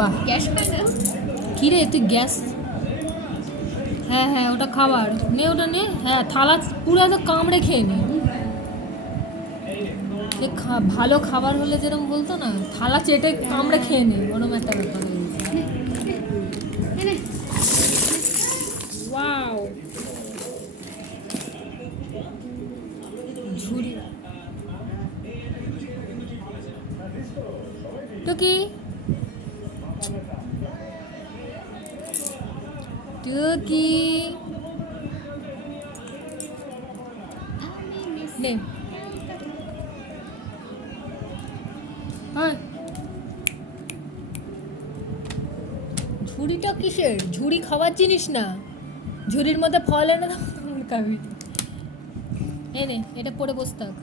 বাহ, গ্যাস খায় না? কী রে তুই গ্যাস? হ্যাঁ হ্যাঁ, ওটা খাবার নে, ওটা নে। হ্যাঁ, থালা পুরো তো কামড়ে খেয়ে নে। সে ভালো খাবার হলে যেরকম বলতো না, থালা চেটে কামড়ে খেয়ে নে, ওরকম একটা ব্যাপার হয়ে গেছে। নে, নে। ওয়াও, ঝুড়ি। টুকি, টুকি, নে। হ্যাঁ, ঝুড়িটা কিসের? ঝুড়ি খাওয়ার জিনিস না। ঝুড়ির মধ্যে ফল এনে দাও, তখন খাবি। এনে এটা পরে বসে থাক।